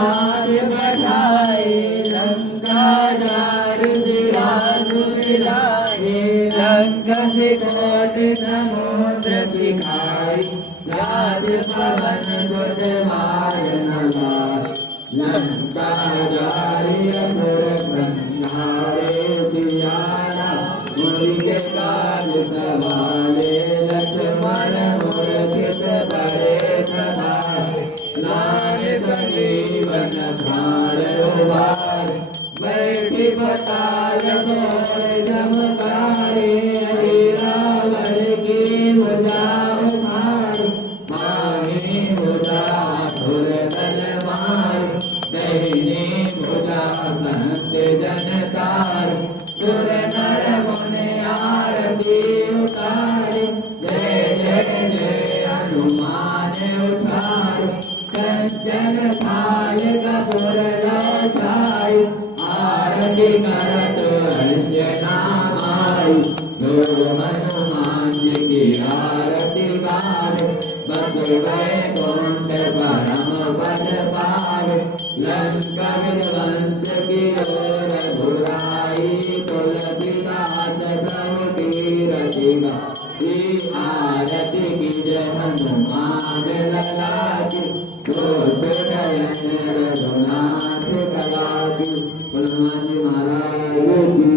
हाथ बढ़ाए लंका जार सिरा सुमिलाए लंका से कोट समुद्र सिखाई याद पवन गुट मार नगार लंका जारी असुर संहारे सियारा मुनि के काज सवाले लक्ष्मण मूर्छित पड़े सवार लान संजीवन प्राण उबार बैठी पताल मोर जमकारे रावण की भुजा उभार बाही भुजा असुर तलवार दहिनी भुजा संत जनकार सुर नर मुनि आरती उतार जय जय जय हनुमान उठार कंचन थाय कपूर छाय आरती करत अंजना माई जो हनुमान जी की आरती गाय बस वैकुंठ परम पद पार लंका विध्वंस की ओर घुराई तुलसीदास प्रभु की रचना आरती की जय हनुमान लला की दोस्त नयन रघुनाथ कला की हनुमान जी महाराज की।